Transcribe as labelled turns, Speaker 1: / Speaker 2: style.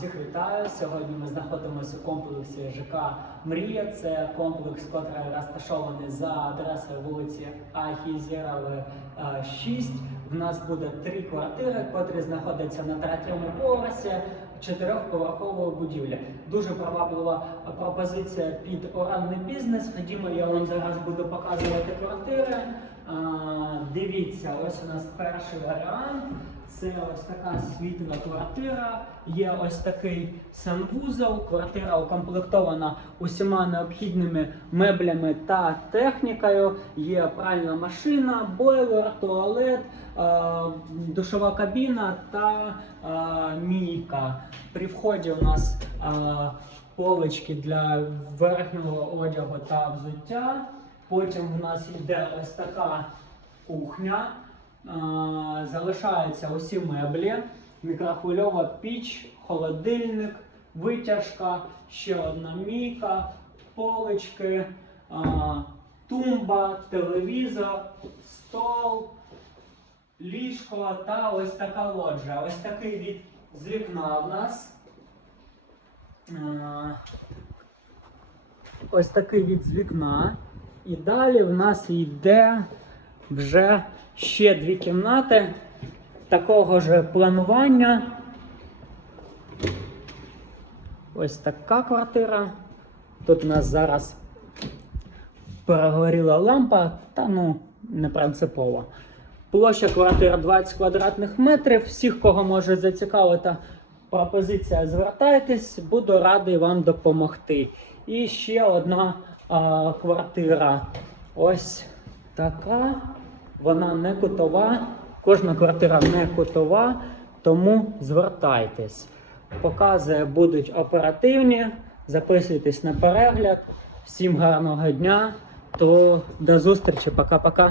Speaker 1: Всіх вітаю. Сьогодні ми знаходимося у комплексі ЖК Мрія. Це комплекс, який розташований за адресою вулиці Ахізєрове 6. В нас буде три квартири, котрі знаходяться на третьому поверсі чотирьохповерхової будівлі. Дуже приваблива пропозиція під оренний бізнес. Ходімо, я вам зараз буду показувати квартири. Дивіться, ось у нас перший варіант. Це ось така світла квартира. Є ось такий санвузол. Квартира укомплектована усіма необхідними меблями та технікою. Є пральна машина, бойлер, туалет, е, душова кабіна та е, мійка. При вході у нас е, полички для верхнього одягу та взуття. Потім в нас йде ось така кухня. Залишаються усі меблі, мікрохвильова піч, холодильник, витяжка, ще одна мійка, полички, тумба, телевізор, стол, ліжко та ось така лоджія. Ось такий від з вікна в нас. Ось такий від з вікна. І далі в нас йде вже ще дві кімнати такого ж планування. Ось така квартира. Тут у нас зараз перегоріла лампа, та ну не принципово. Площа квартири 20 квадратних метрів. Всіх, кого може зацікавити пропозиція, звертайтесь, буду радий вам допомогти. І ще одна а, квартира. Ось така. Вона не кутова. Кожна квартира не кутова, тому звертайтесь. Покази будуть оперативні. Записуйтесь на перегляд. Всім гарного дня. То до зустрічі. Пока-пока.